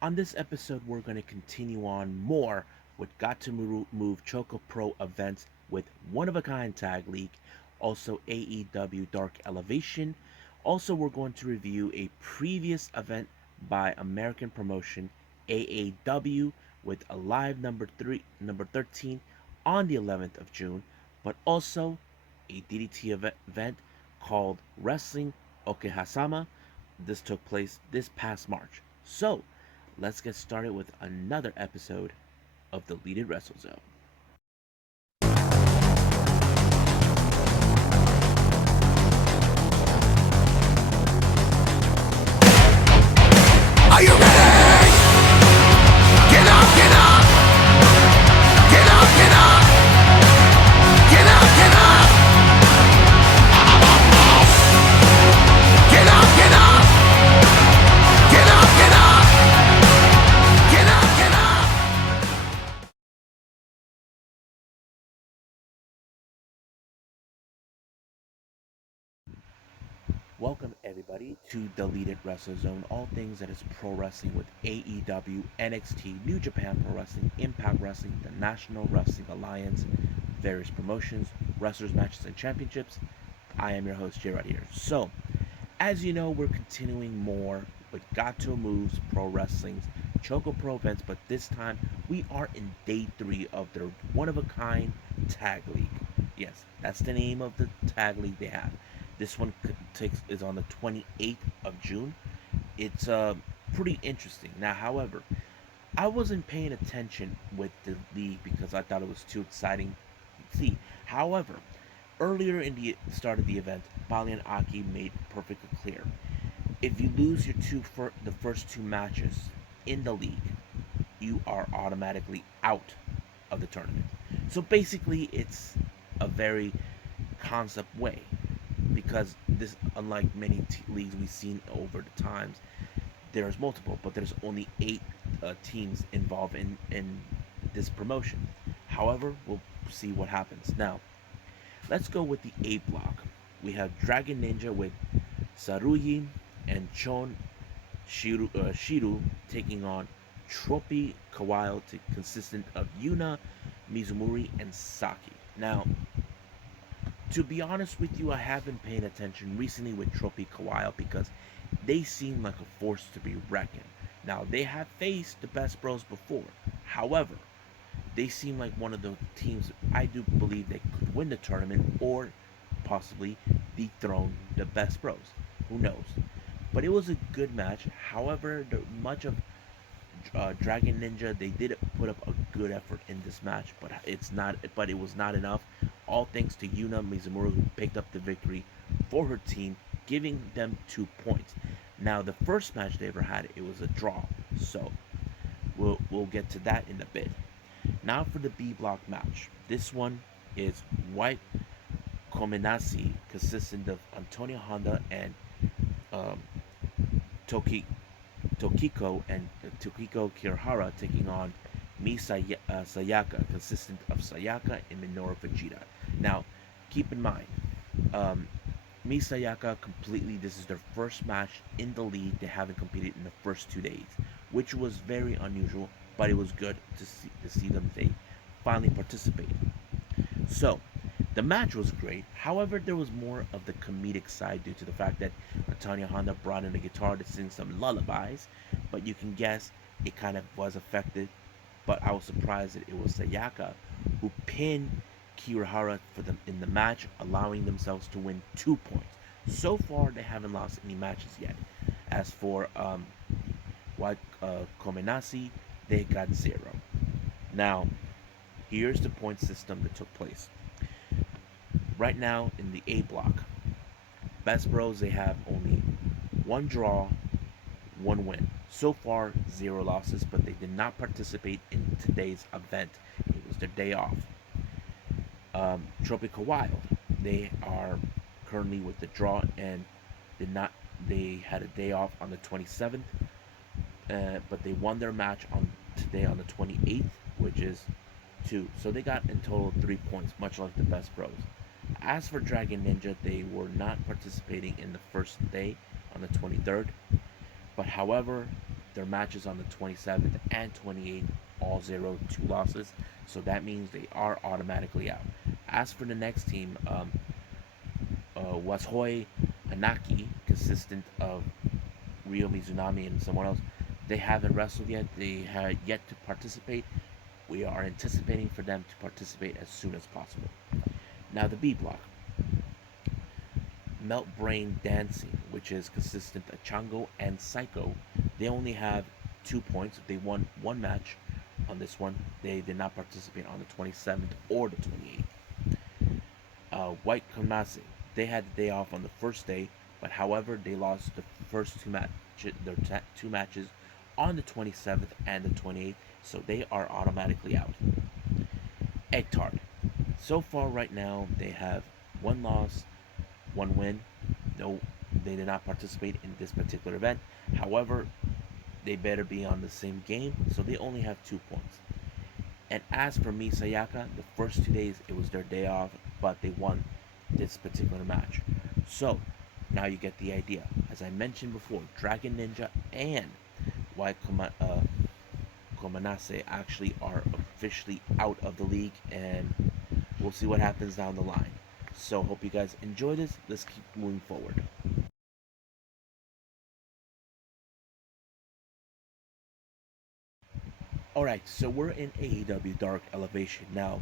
On this episode, we're going to continue on more with Gatoh Move ChocoPro events with One of a Kind Tag League, also AEW Dark Elevation. Also, we're going to review a previous event by American promotion AAW with a live number 13 on the 11th of June, but also a DDT event called Wrestling Okehazama. This took place this past March. So, let's get started with another episode of the Deleted Wrestle Zone. Are you ready? Get up, get up! Get up, get up! Get up, get up! Get up, get up! Get up, get up! Get up, get up! Welcome everybody to Deleted Wrestle Zone, all things that is pro wrestling with AEW, NXT, New Japan Pro Wrestling, Impact Wrestling, the National Wrestling Alliance, various promotions, wrestlers, matches, and championships. I am your host, J. Right here. So, as you know, we're continuing more with Gatoh Moves Pro Wrestling's Choco Pro events, but this time we are in day 3 of their one-of-a-kind tag league. Yes, that's the name of the tag league they have. This one is on the 28th of June. It's pretty interesting. Now, however, I wasn't paying attention with the league because I thought it was too exciting to see. However, earlier in the start of the event, Bali and Aki made perfectly clear. If you lose the first two matches in the league, you are automatically out of the tournament. So basically, it's a very concept way because this, unlike many leagues we've seen over the times, there's multiple, but there's only 8 teams involved in this promotion. However, we'll see what happens. Now, let's go with the A block. We have Dragon Ninja with Saruyi and Chon Shiru taking on Trophy Kawaii, consistent of Yuna, Mizumori, and Saki. Now, to be honest with you, I have been paying attention recently with Trophy Kawaii because they seem like a force to be reckoned. Now, they have faced the Best Bros before. However, they seem like one of the teams I do believe they could win the tournament or possibly dethrone the Best Bros. Who knows? But it was a good match. However, much of Dragon Ninja, they did put up a good effort in this match, but it's not. But it was not enough. All thanks to Yuna Mizumori, who picked up the victory for her team, giving them 2 points. Now, the first match they ever had, it was a draw. So we'll get to that in a bit. Now for the B block match. This one is White Komenasi, consistent of Antonio Honda and um, Tokiko and Tokiko Kirihara taking on Sayaka, consistent of Sayaka and Minoru Fujita. Now, keep in mind, Sayaka completely, this is their first match in the league. They haven't competed in the first 2 days, which was very unusual, but it was good to see them. They finally participated. So, the match was great. However, there was more of the comedic side due to the fact that Antonio Honda brought in a guitar to sing some lullabies, but you can guess it kind of was affected. But I was surprised that it was Sayaka who pinned Kirihara for them in the match, allowing themselves to win 2 points. So far, they haven't lost any matches yet. As for Komenasi, they got 0. Now, here's the point system that took place. Right now in the A block, Best Bros, they have only 1 draw, 1 win. So far, 0 losses, but they did not participate in today's event. It was their day off. Tropical Wild, they are currently with the draw and they had a day off on the 27th, but they won their match today on the 28th, which is 2. So they got in total 3 points, much like the Best Bros. As for Dragon Ninja, they were not participating in the first day on the 23rd, but however, their matches on the 27th and 28th, all 0-2 losses. So that means they are automatically out. As for the next team, Washoi Anaki, consistent of Ryo Mizunami and someone else, they haven't wrestled yet. They have yet to participate. We are anticipating for them to participate as soon as possible. Now the B block. Melt Brain Dancing, which is consistent of Chango and Psycho. They only have 2 points. They won one match on this one. They did not participate on the 27th or the 28th. White Kamase. They had the day off on the first day, but however, they lost the first two matches on the 27th and the 28th, so they are automatically out. Egg Tart. So far, right now, they have one loss, one win. No, they did not participate in this particular event. However, they better be on the same game, so they only have 2 points. And as for Misayaka, the first 2 days it was their day off, but they won this particular match. So now you get the idea. As I mentioned before, Dragon Ninja and White Komanase actually are officially out of the league, and we'll see what happens down the line. So hope you guys enjoy this. Let's keep moving forward. Alright, so we're in AEW Dark Elevation. Now,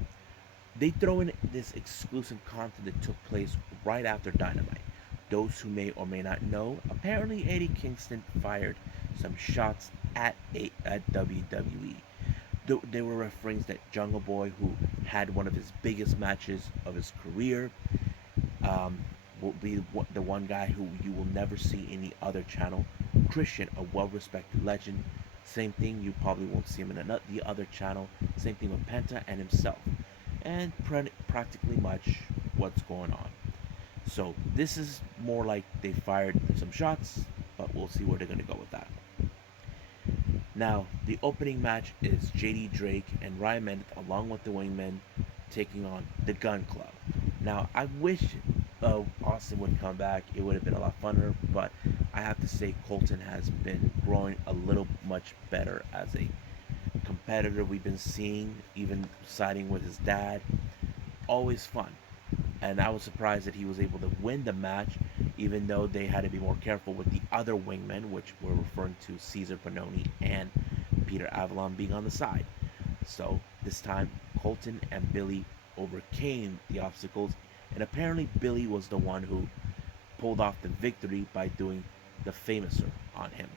they throw in this exclusive content that took place right after Dynamite. Those who may or may not know, apparently Eddie Kingston fired some shots at WWE. They were referring that Jungle Boy, who had one of his biggest matches of his career, will be the one guy who you will never see in the other channel. Christian, a well-respected legend. Same thing, you probably won't see him in the other channel. Same thing with Penta and himself. And practically much what's going on. So this is more like they fired some shots, but we'll see where they're going to go with that. Now, the opening match is JD Drake and Ryan Bennett along with the Wingmen taking on the Gun Club. Now, I wish Austin would come back. It would have been a lot funner, but I have to say Colton has been growing a little much better as a competitor. We've been seeing, even siding with his dad. Always fun. And I was surprised that he was able to win the match, even though they had to be more careful with the other wingmen, which we're referring to Caesar Bononi and Peter Avalon being on the side. So this time, Colton and Billy overcame the obstacles, and apparently Billy was the one who pulled off the victory by doing the famouser on him.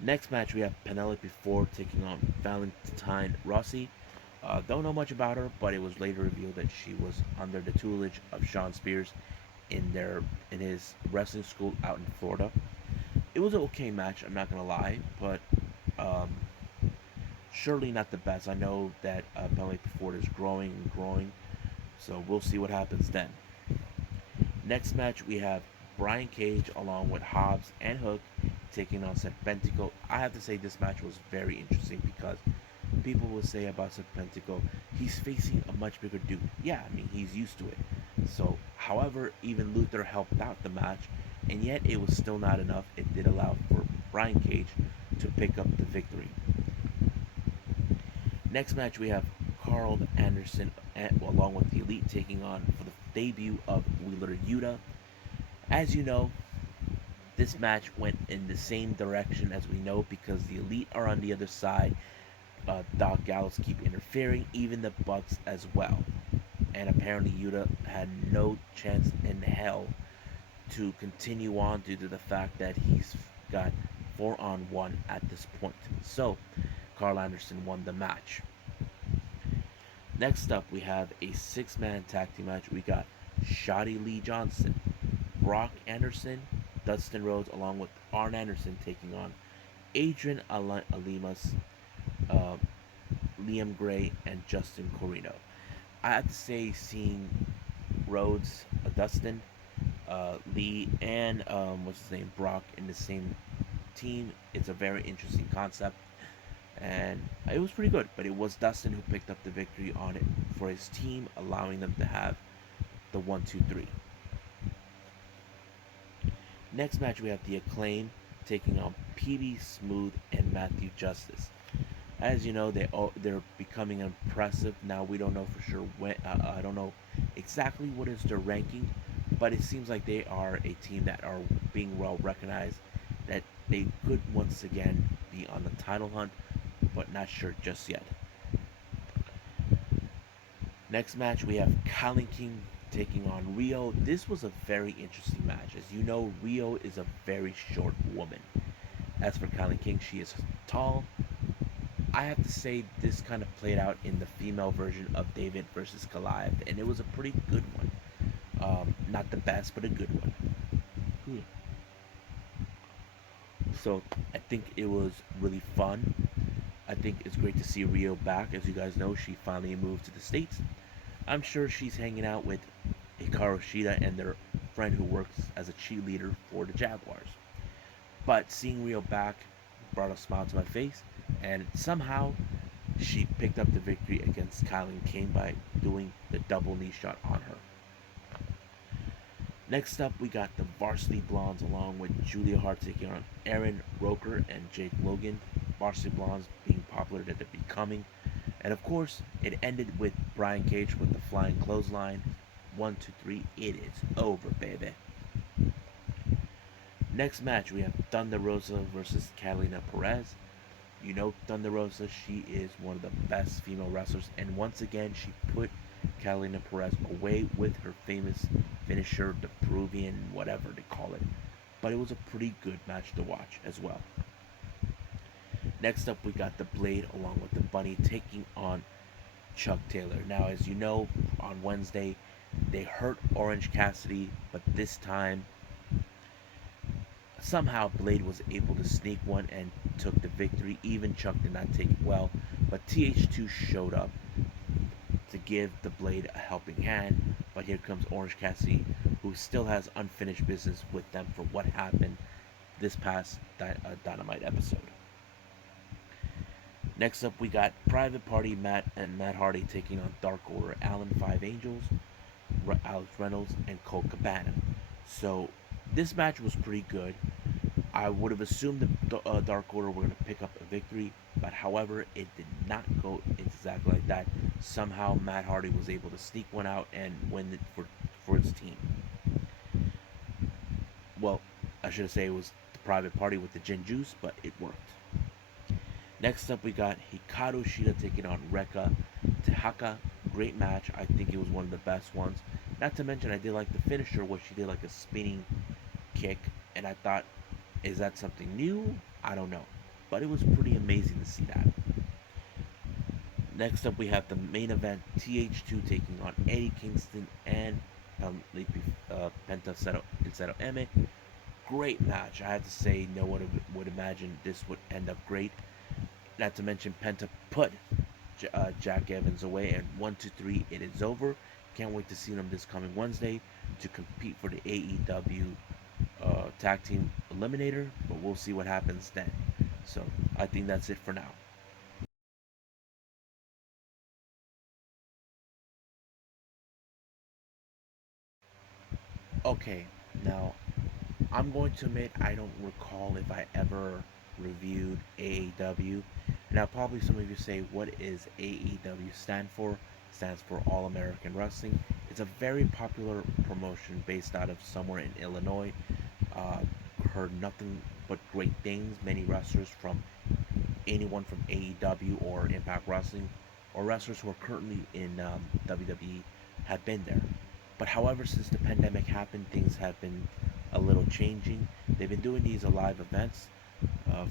Next match, we have Penelope Ford taking on Valentine Rossi. Don't know much about her, but it was later revealed that she was under the tutelage of Sean Spears in his wrestling school out in Florida. It was an okay match, I'm not gonna lie, but surely not the best. I know that Penelope Ford is growing and growing, so we'll see what happens then. Next match, we have Brian Cage along with Hobbs and Hook taking on Serpentico. I have to say this match was very interesting because people will say about Serpentico, he's facing a much bigger dude. Yeah, I mean, he's used to it. So, however, even Luther helped out the match, and yet it was still not enough. It did allow for Brian Cage to pick up the victory. Next match, we have Carl Anderson along with the Elite taking on for the debut of Wheeler Yuta. As you know, this match went in the same direction as we know because the Elite are on the other side. Doc Gallows keep interfering, even the Bucks as well. And apparently Yuta had no chance in hell to continue on due to the fact that he's got 4-on-1 at this point. So, Carl Anderson won the match. Next up, we have a 6-man tag team match. We got Shotty Lee Johnson, Brock Anderson, Dustin Rhodes, along with Arn Anderson taking on Adrian Alimas, Liam Gray, and Justin Corino. I have to say, seeing Rhodes, Dustin, Lee, and what's his name, Brock in the same team, it's a very interesting concept, and it was pretty good. But it was Dustin who picked up the victory on it for his team, allowing them to have the 1-2-3. Next match, we have the Acclaim taking on PB Smooth and Matthew Justice. As you know, they're becoming impressive now. We don't know for sure when. I don't know exactly what is their ranking, but it seems like they are a team that are being well recognized. That they could once again be on the title hunt, but not sure just yet. Next match we have Colin King taking on Rio. This was a very interesting match. As you know, Rio is a very short woman. As for Colin King, she is tall. I have to say this kind of played out in the female version of David versus Goliath, and it was a pretty good one. Not the best, but a good one. So I think it was really fun. I think it's great to see Rio back. As you guys know, she finally moved to the States. I'm sure she's hanging out with Hikaru Shida and their friend who works as a cheerleader for the Jaguars. But seeing Rio back brought a smile to my face, and somehow she picked up the victory against Kylan King by doing the double knee shot on her. Next up, we got the Varsity Blondes along with Julia Hart taking on Aaron Roker and Jake Logan. Varsity Blondes being popular that they're becoming. And of course, it ended with Brian Cage with the flying clothesline. 1, 2, 3, it is over, baby. Next match, we have Thunder Rosa versus Catalina Perez. You know Thunder Rosa, she is one of the best female wrestlers, and once again, she put Catalina Perez away with her famous finisher, the Peruvian, whatever they call it. But it was a pretty good match to watch as well. Next up, we got the Blade along with the Bunny taking on Chuck Taylor. Now, as you know, on Wednesday, they hurt Orange Cassidy, but this time, somehow Blade was able to sneak one and took the victory. Even Chuck did not take it well, but TH2 showed up to give the Blade a helping hand. But here comes Orange Cassidy, who still has unfinished business with them for what happened this past Dynamite episode. Next up, we got Private Party Matt and Matt Hardy taking on Dark Order, Allen Five Angels, Alex Reynolds, and Colt Cabana. So this match was pretty good. I would have assumed the Dark Order were going to pick up a victory, but however, it did not go exactly like that. Somehow, Matt Hardy was able to sneak one out and win it for his team. Well, I should say it was the Private Party with the gin juice, but it worked. Next up, we got Hikaru Shida taking on Reka Tehaka. Great match. I think it was one of the best ones. Not to mention, I did like the finisher, where she did like a spinning kick, and I thought, is that something new? I don't know. But it was pretty amazing to see that. Next up, we have the main event, TH2 taking on Eddie Kingston and Penta Cero Eme. Great match. I have to say, no one would imagine this would end up great. Not to mention, Penta put Jack Evans away, and 1, 2, 3, it is over. Can't wait to see them this coming Wednesday to compete for the AEW Tag Team Eliminator, but we'll see what happens then. So I think that's it for now. Okay, now I'm going to admit I don't recall if I ever reviewed AAW. Now probably some of you say, what is AEW stand for? Stands for All American Wrestling. It's a very popular promotion based out of somewhere in Illinois. Heard nothing but great things. Many wrestlers from anyone from AEW or Impact Wrestling, or wrestlers who are currently in WWE, have been there. But however, since the pandemic happened, things have been a little changing. They've been doing these live events.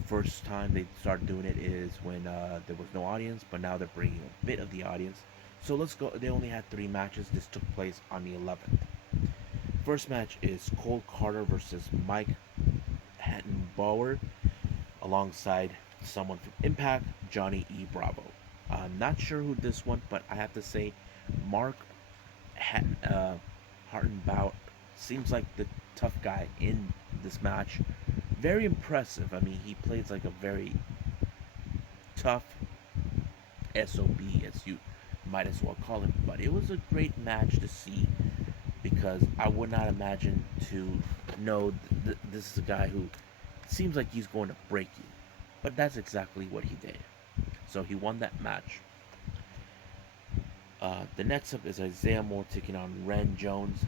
First time they started doing it is when there was no audience, but now they're bringing a bit of the audience. So let's go. They only had 3 matches. This took place on the 11th. First match is Cole Carter versus Mike Hattenbauer, alongside someone from Impact, Johnny E. Bravo. I'm not sure who this one, but I have to say, Mark Hartenbauer seems like the tough guy in this match. Very impressive. I mean, he plays like a very tough SOB, as you might as well call him. But it was a great match to see, because I would not imagine to know this is a guy who seems like he's going to break you. But that's exactly what he did. So he won that match. The next up is Isaiah Moore taking on Ren Jones.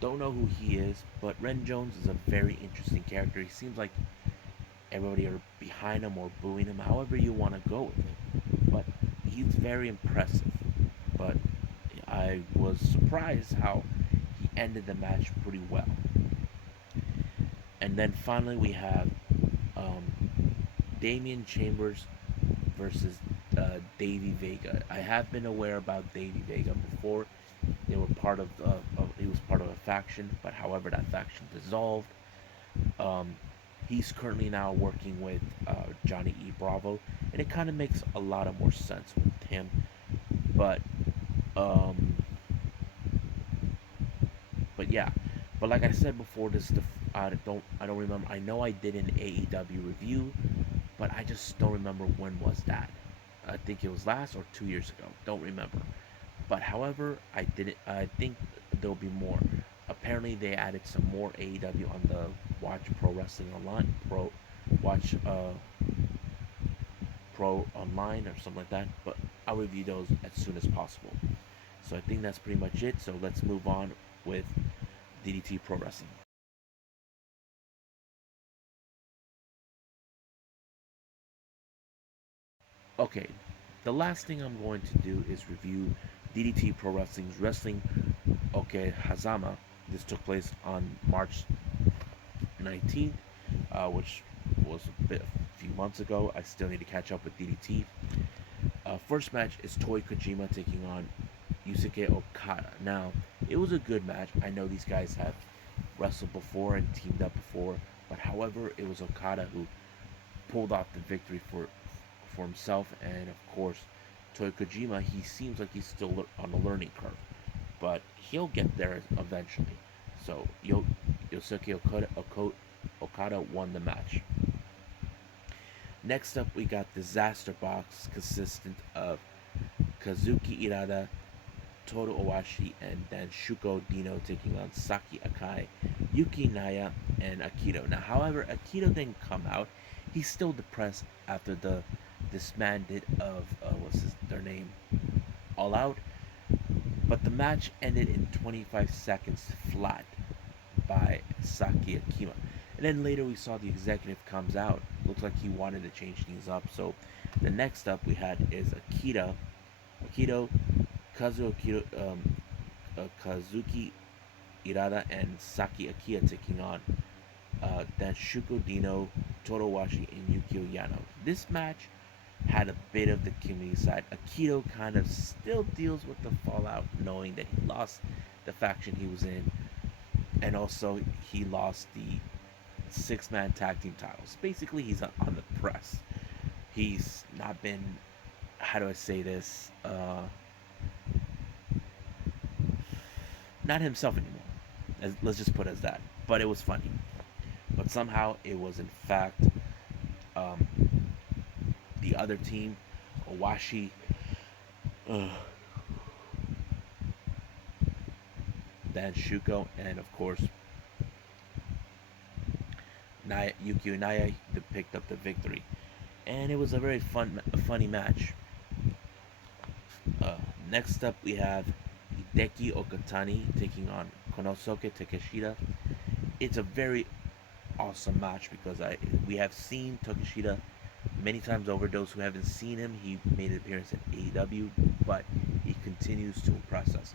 Don't know who he is, but Ren Jones is a very interesting character. He seems like everybody are behind him or booing him, however you want to go with it. But he's very impressive. But I was surprised how he ended the match pretty well. And then finally we have um, Damian Chambers versus Davey Vega. I have been aware about Davey Vega before. They were part of, he was part of a faction, but however that faction dissolved. Um, he's currently now working with Johnny E. Bravo, and it kind of makes a lot of more sense with him. But um, but yeah, but like I said before, this I don't remember. I know I did an AEW review, but I just don't remember when was that. I think it was last or 2 years ago. Don't remember. But however, I didn't. I think there'll be more. Apparently, they added some more AEW on the Watch Pro Wrestling Online, Watch Pro Online or something like that. But I'll review those as soon as possible. So I think that's pretty much it. So let's move on with DDT Pro Wrestling. Okay, the last thing I'm going to do is review DDT Pro Wrestling's Wrestling Okehazama. This took place on March 19th, which was a few months ago. I still need to catch up with DDT. First match is Toy Kojima taking on Yusuke Okada. Now, it was a good match. I know these guys have wrestled before and teamed up before, but however, it was Okada who pulled off the victory for himself, and of course, Toy Kojima. He seems like he's still on a learning curve, but he'll get there eventually. So Yosuke Okada won the match. Next up, we got Disaster Box, consistent of Kazuki Irada, Toru Owashi, and Danshuko Dino taking on Saki Akai, Yuki Naya, and Akito. Now, however, Akito didn't come out. He's still depressed after the disbanded of their name, All Out. But the match ended in 25 seconds flat by Saki Akima. And then later we saw the executive comes out. Looks like he wanted to change things up. So the next up we had is Akito, Kazuki Irada, and Saki Akita taking on Danshuko Dino, Torowashi, and Yukio Yano. This match had a bit of the community side. Akito kind of still deals with the fallout, knowing that he lost the faction he was in, and also he lost the six-man tag team titles. Basically, he's on the press. He's not been, how do I say this, not himself anymore. Let's just put it as that. But it was funny. But somehow it was in fact um, the other team, Owashi, Danshuko, and of course Yukio Naya that picked up the victory. And it was a very funny match. Next up we have Hideki Okatani taking on Konosuke Takeshita. It's a very awesome match because we have seen Takeshita many times over. Those who haven't seen him, he made an appearance at AEW, but he continues to impress us.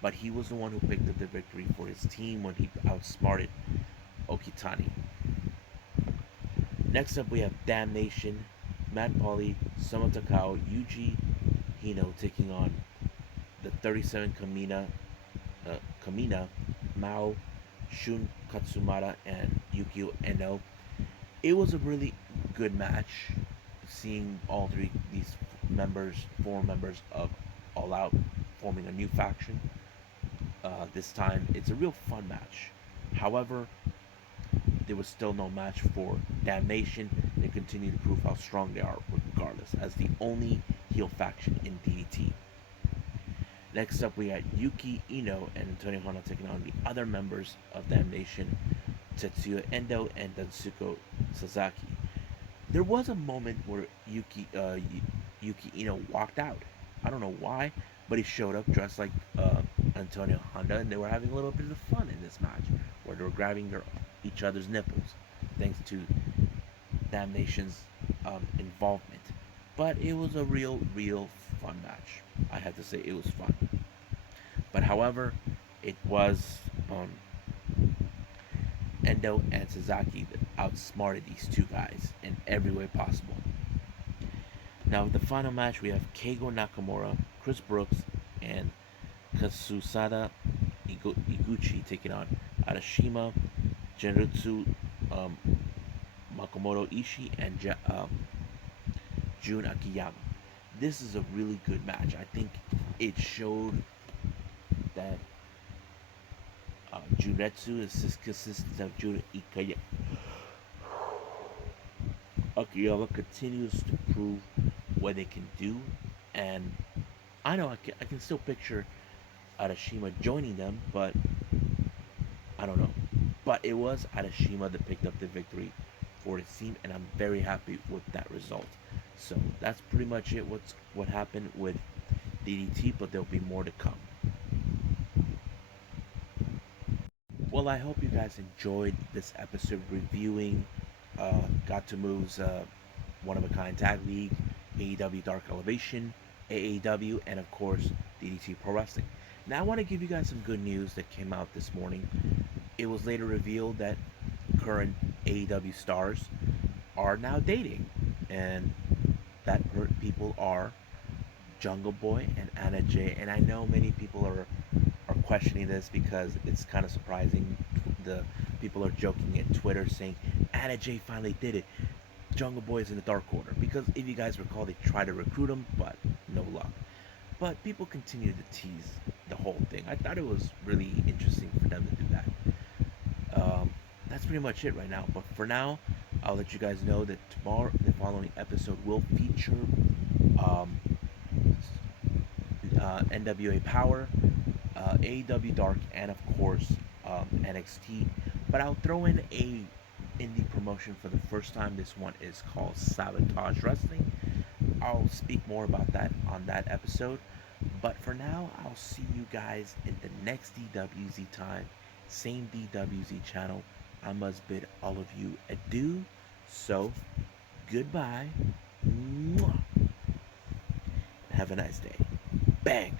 But he was the one who picked up the victory for his team when he outsmarted Okitani. Next up, we have Damnation, Matt Pauly, Soma Takao, Yuji Hino taking on the 37 Kamina, Mao, Shun Katsumata, and Yukio Eno. It was a really good match, seeing all these four members of All Out, forming a new faction. This time, it's a real fun match. However, there was still no match for Damnation. They continue to prove how strong they are, regardless, as the only heel faction in DDT. Next up, we had Yuki Ino and Antonio Hana taking on the other members of Damnation, Tetsuya Endo and Sasaki. There was a moment where Yuki Ino walked out. I don't know why, but he showed up dressed like Antonio Honda, and they were having a little bit of fun in this match, where they were grabbing each other's nipples, thanks to Damnation's involvement. But it was a real fun match. I have to say it was fun. But however, it was Endo and Sasaki that outsmarted these two guys in every way possible. Now, with the final match, we have Keigo Nakamura, Chris Brooks, and Kasusada Iguchi taking on Arashima, Genrutsu, um, Makomoto Ishii, and Jun Akiyama. This is a really good match. I think it showed that Juretsu is consistent of Jun Akiyama continues to prove what they can do, and I know I can still picture Arashima joining them, but I don't know. But it was Arashima that picked up the victory for his team, and I'm very happy with that result. So that's pretty much it. What happened with DDT, but there'll be more to come. Well, I hope you guys enjoyed this episode reviewing Gatoh Move's one of a kind tag league, AEW Dark Elevation, AAW, and of course DDT Pro Wrestling. Now I want to give you guys some good news that came out this morning. It was later revealed that current AEW stars are now dating, and that people are Jungle Boy and Anna Jay. And I know many people are questioning this because it's kind of surprising. The people are joking at Twitter saying Anna Jay finally did it. Jungle Boy is in the dark corner because if you guys recall, they tried to recruit him, but no luck. But people continue to tease the whole thing. I thought it was really interesting for them to do that. That's pretty much it right now. But for now, I'll let you guys know that tomorrow, the following episode will feature um, NWA Power, AEW Dark, and of course NXT. But I'll throw in a indie promotion for the first time. This one is called Sabotage Wrestling. I'll speak more about that on that episode. But for now, I'll see you guys in the next DWZ time. Same DWZ channel. I must bid all of you adieu. So, goodbye. Mwah. Have a nice day. Bang.